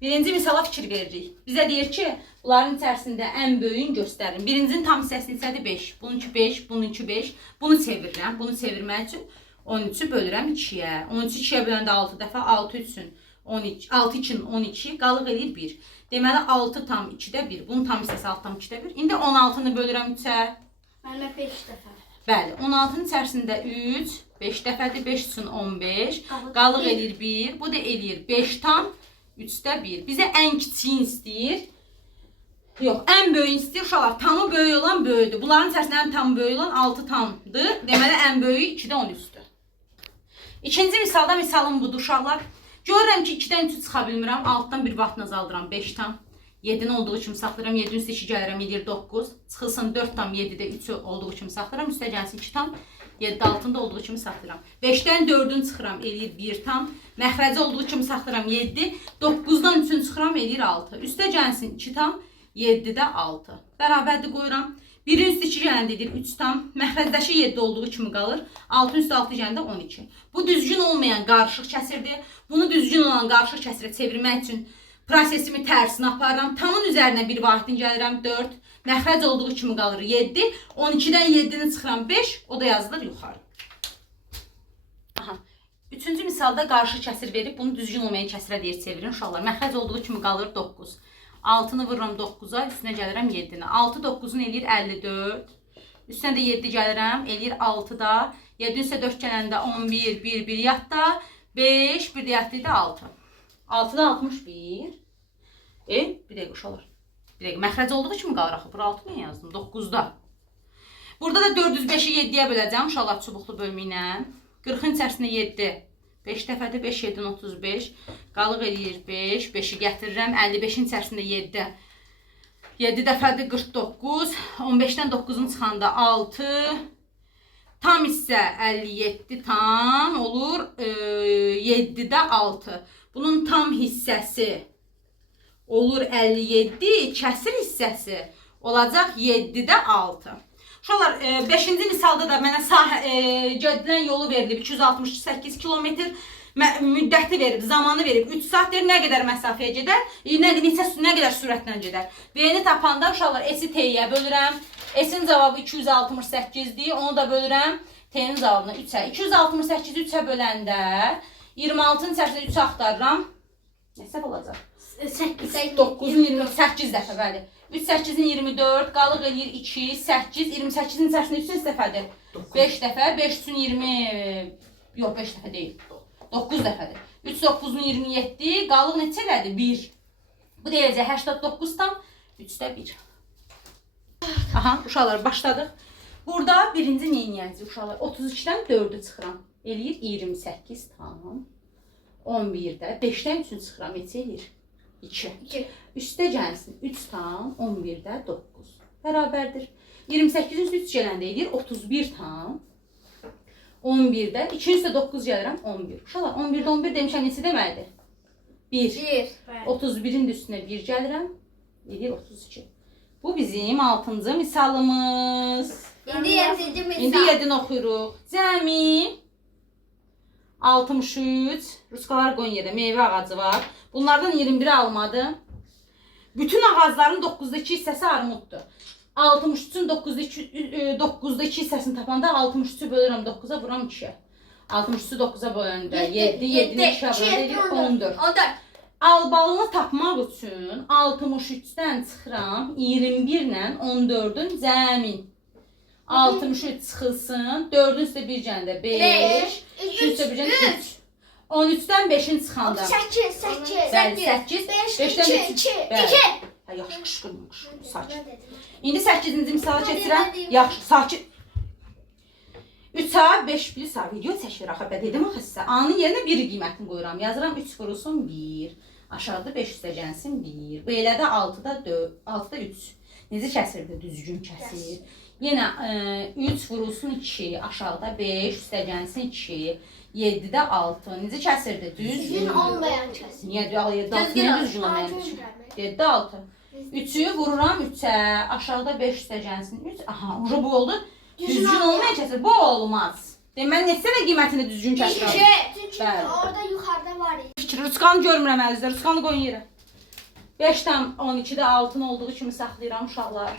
Birinci misala fikir veririk. Bizə deyir ki, bunların içərisində ən böyüyün göstərin. Birincinin tam hissəsini içədə 5, bununki 5, bununki 5. Bunu çevirirəm. Bunu çevirmək üçün 13-ü bölürəm 2-yə. 13-ü 2-yə böləndə 6 dəfə 6 üçün 12, 6 üçün 12, qalıq eləyir 1. Deməli 6 tam 2-də 1. Bunun tam hissəsi 6 tam 2-də 1. İndi 16-nı bölürəm 3-ə. Mənə 5 dəfə. Bəli, 16-nın içərisində 3, 5 dəfədir, 5 üçün 15, qalıq eləyir 1, bu da eləyir 5 tam 3-də 1. Bizə ən kiçiyin istəyir. Yox, ən böyüyün istəyir uşaqlar. Tamı böyük olan böyüdür. Bunların içərisində ən tam böyük olan 6 tamdır. Deməli ən böyüyü 2-də 13-dür. İkinci misalda misalım budur uşaqlar. Görürəm ki 2-dən 3 çıxa bilmirəm. 6-dan bir vaxt azaldıram 5 tam. 7-nin olduğu kimi saxlayıram. 7-nin üstə 2 gəlirəm, edir 9. Çıxılsın 4 tam 7-də 3 olduğu kimi saxlayıram. Üstə gəlsin 2 tam 7 altında olduğu kimi saxlayıram. 5-dən 4-ün çıxıram, eləyir 1 tam. Məxrəci olduğu kimi saxlayıram 7. 9-dan 3-ün çıxıram, eləyir 6. Üstə gəlsin 2 tam 7-də 6. Bərabərdir qoyuram. 1-in üstü 2 gələndə edir 3 tam. Məxrəzdəki 7 olduğu kimi qalır. 6-ın üstü 6 gələndə 12. Bu düzgün olmayan qarışıq kəsirdir. Bunu düzgün olan qarışıq kəsirə çevirmək üçün prosesimi tərsinə aparıram. Tamın üzərinə bir vahidin gəlirəm 4. Məxrəc olduğu kimi qalır 7. 12-dən 7-ni çıxıram 5. O da yazılır yuxarı. Aha. Üçüncü misalda qarşı kəsir verib bunu düzgün olmayan kəsirə deyir çevirin uşaqlar. Məxrəc olduğu kimi qalır 9. 6-nı vururam 9-a, üstünə gəlirəm 7-ni. 6 9-un eləyir 54. Üstünə də 7 gəlirəm, eləyir 6-da. 7 üstə 4 gələndə 11, 1, 1 yadda. 5, 1 də yadda idi 6. 6-da 61. E, bir dəqiqə uşaqlar. Bir dəqiqə, məxrəc olduğu kimi qalır axı. Bura 6 niyə yazdım? 9-da. Burada da 405-i 7-yə böləcəm uşaqlar çubuqlu bölmə ilə. 40-ın içərisində 7. 5 dəfədir 5 7 35. Qalıq eləyir 5. 5-i gətirirəm. 55-in içərisində 7. 7 dəfədir 49. 15-dən 9-un çıxanda 6. Tam hissə 57 tam olur e, 7-də 6. Bunun tam hissəsi olur 57, kəsir hissəsi olacaq 7-də 6. Uşaqlar 5-ci misalda da mənə sahə e, gedilən yolu verilib 268 kilometr müddəti verib, zamanı verib. 3 saat deyir nə qədər məsafəyə gedər, e, nə neçə nə qədər sürətlə gedər. V-ni tapanda uşaqlar S-i T-yə bölürəm. S-in cavabı 268-dir. Onu da bölürəm T-nin cavabına 3-ə. 268-i 3-ə böləndə 26-nın içərisində 3 axtarıram. Nə səhv olacaq? 8. 9-un 28 dəfə bəli. 3 8-in 24, qalıq eləyir 2, 8, 28-in içərisində 3 dəfədir. 5 dəfə, 5 üçün 20 yox 5 dəfə deyil. 9 dəfədir. 3 9-un 27, qalıq neçə elədi? 1. Bu deyəcək 89 tam 3-də 1. Aha, uşaqlar başladıq. Burada birinci neyniyəcək uşaqlar? 32-dən 4-ü çıxıram. Eləyir 28 tam. 11-də 5-dən 3-ünü çıxıram. Neçə eləyir? 2. 2. Üstə gəlsin 3 tam 11-də 9. Bərabərdir. 28-in üstü 3 gələndə eləyir 31 tam 11-də 2-nin üstə 9 gəlirəm 11. Uşaqlar 11-də 11 demişəm neçə deməlidir? 1. 1. 31-in də üstünə 1 gəlirəm. Eləyir 32. Bu bizim 6-cı misalımız. İndi 7-ci misal. İndi 7-ni oxuyuruq. Cəmi 63 Ruskalar qoyun yerə meyvə ağacı var. Bunlardan 21-i almadım. Bütün ağacların 9-da 2 hissəsi armuddur. 63-ün 9-da 2 9-da 2 hissəsini tapanda 63-ü bölürəm 9-a, vuram 2-yə. 63-ü 9-a böləndə 7, 7-ni 2-yə böləndə 14. 14. Albalını tapmaq üçün 63-dən çıxıram 21 ilə 14-ün cəmin. 63 çıxılsın, 4-ün üstə 1 gəndə 5, 5, 2 üstə 1 gəndə 3. 13-dən 5-in çıxanda. 8, 8, Bəli, 8, 5, 5-dən 2, 3. 2, Bəli. 2. Ha, yaxşı qışqırma, qışqırma, sakin. İndi 8-ci misala keçirəm. Yaxşı, sakin. 3 saat 5 bir saat video çəkir axı. Bə dedim axı sizə. A-nın yerinə 1 qiymətini qoyuram. Yazıram 3 vurulsun 1. Aşağıda 5 üstə gəlsin 1. Bu elə də 6-da 4, 6-da 3. Necə kəsirdi? Düzgün kəsir. Yenə 3 vurulsun 2. Aşağıda 5 üstə gəlsin 2. 7-də 6. Necə kəsirdi? Düzgün. Düzgün olmayan kəsim. Niyə 7 6 Düzgün niyə düzgün olmayan? Düzgün düşün? gəlmək. 7 6. 3'ü vururam 3'e. Aşağıda 5 üstə gəlsin 3. Aha, ucu bu oldu. Düzgün olmayan. kəsir. Bu olmaz. Deməli, neçə qiymətini düzgün kəsir? Çünkü Bəli. orada yukarıda var. Fikir, Ruskanı görmürəm əlinizdə. Ruskanı qoyun yerə. 5 tam 12-də altın olduğu kimi saxlayıram uşaqlar.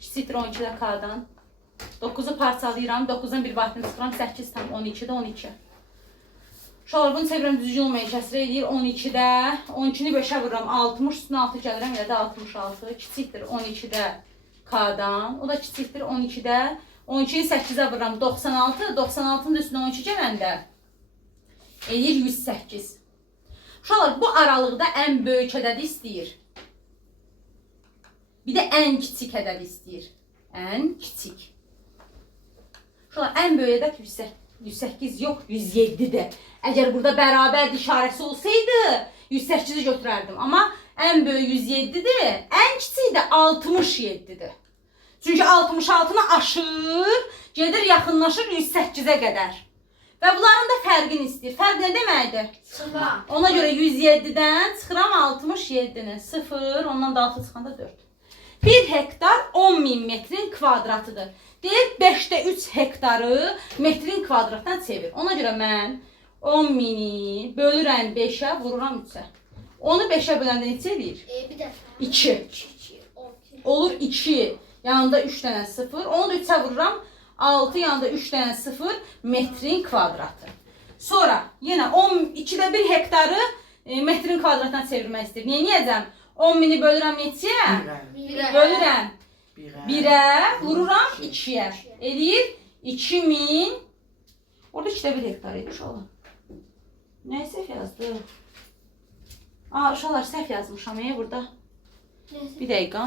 Kiçikdir 12-də K-dan. 9-u parçalayıram, 9-dan bir vaxtını çıxıram, 8 tam 12-də 12. Uşaqlar bunu çevirəm düzgün olmaya kəsr eləyir 12-də. 12-ni 5-ə vururam, 60 üstünə 6 gəlirəm, elə də 66. Kiçikdir 12-də K-dan. O da kiçikdir 12-də. 12-ni 8-ə vururam, 96. 96-nın da üstünə 12 gələndə eləyir 108. Uşaqlar bu aralıqda ən böyük ədədi istəyir. Bir də ən kiçik ədədi istəyir. Ən kiçik. Uşaqlar ən böyük ədəd 108 108 yox 107-dir. Əgər burada bərabər işarəsi olsaydı 108-i götürərdim. Amma ən böyük 107-dir, ən kiçiyi də 67-dir. Çünki 66-nı aşır, gedir yaxınlaşır 108-ə qədər. Və bunların da fərqini istəyir. Fərq nə deməkdir? Sıfır. Ona görə 107-dən çıxıram 67-ni. 0, ondan da 6 çıxanda 4. 1 hektar 10 min metrin kvadratıdır. Deyir 5'də 3 hektarı metrin kvadratdan çevir. Ona görə mən 10 mini bölürəm 5-ə, vururam 3-ə. Onu 5-ə böləndə neçə eləyir? E, bir dəfə. 2. 2, 12. Olur 2. Yanında 3 dənə 0. Onu da 3-ə vururam. 6 yanında 3 dənə 0 metrin kvadratı. Sonra yenə 10 2-də 1 hektarı e, metrin kvadratına çevirmək istəyir. Niyə niyəcəm? 10 mini bölürəm neçəyə? Birə. Bölürəm Birə. 1'ə, vururam 2-yə. Eləyir 2000. Orada 2-də 1 hektar idi uşaqlar. Nə səhv yazdı? Aa, uşaqlar səhv yazmışam ya burada. Bir dəqiqə.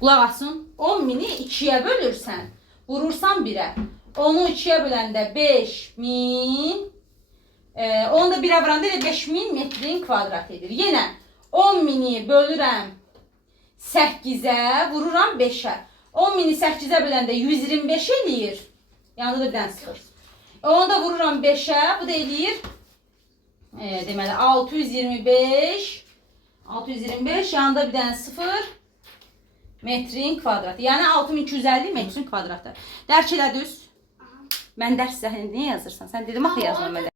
Qulaq asın. 10 mini 2-yə bölürsən, vurursan 1-ə. Onu 2-yə böləndə 5000 e, onu da 1-ə vuranda elə 5000 metrin kvadrat edir. Yenə 10 mini bölürəm 8-ə, vururam 5-ə. 10 mini 8-ə böləndə 125 eləyir. Yanında da bir dənə sıfır. E, Onu da vururam 5-ə, bu da eləyir e, deməli 625 625 yanında bir dənə 0 metrin kvadratı. Yəni 6250 metrin kvadratı. Dərk elədiniz? Mən dərs sizə niyə yazırsan? Sən dedim axı yazma mən.